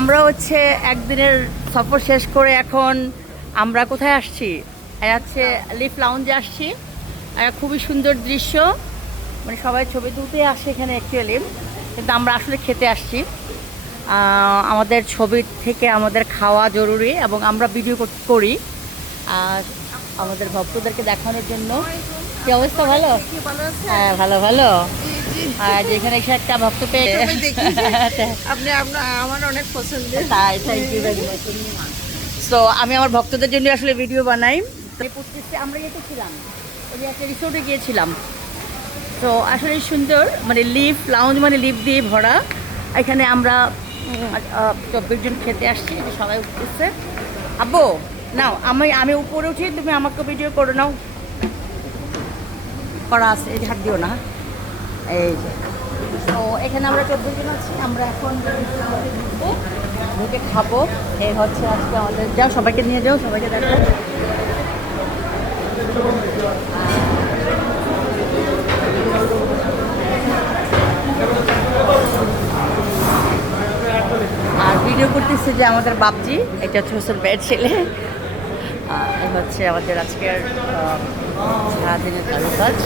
আমরা হচ্ছে একদিনের সফর শেষ করে এখন আমরা কোথায় আসছি? হচ্ছে লিফ লাউঞ্জে আসছি। খুবই সুন্দর দৃশ্য, মানে সবাই ছবি তুলতে আসে এখানে অ্যাকচুয়ালি, কিন্তু আমরা আসলে খেতে আসছি। আমাদের ছবি থেকে আমাদের খাওয়া জরুরি এবং আমরা ভিডিও করি আর আমাদের ভক্তদেরকে দেখানোর জন্য। কি অবস্থা? ভালো? হ্যাঁ, ভালো ভালো। আর যেখানে এসে একটা ভক্ত পেয়ে আপনি আমার অনেক পছন্দের। তাই, thank you very much. So আমি আমার ভক্তদের জন্য আসলে ভিডিও বানাই। তো আমরা ইয়েতে ছিলাম, ওই যে একটা রিসোর্টে গিয়েছিলাম। তো আসলে সুন্দর, মানে লিফ লাউঞ্জ মানে লিফ দিয়ে ভরা। এখানে আমরা 24 জন খেতে আসছি, যে সবাই উঠতেছে। আব্বু নাও, আমি উপরে উঠি, তুমি আমাকে ভিডিও করে নাও। করা আছে, এই যে হাত দিও না। এই যে, তো এখানে আমরা 24 জন আছি। আমরা এখন ঢুকে খাবো। এই হচ্ছে আজকে আমাদের, যাও সবাইকে নিয়ে যাও, সবাইকে দেখো। আর ভিডিও করতেছে যে আমাদের বাপজি, এটা হচ্ছে হোসেন ভাইয়ের ছেলে। এই হচ্ছে আমাদের আজকের সারাদিনের কাজ।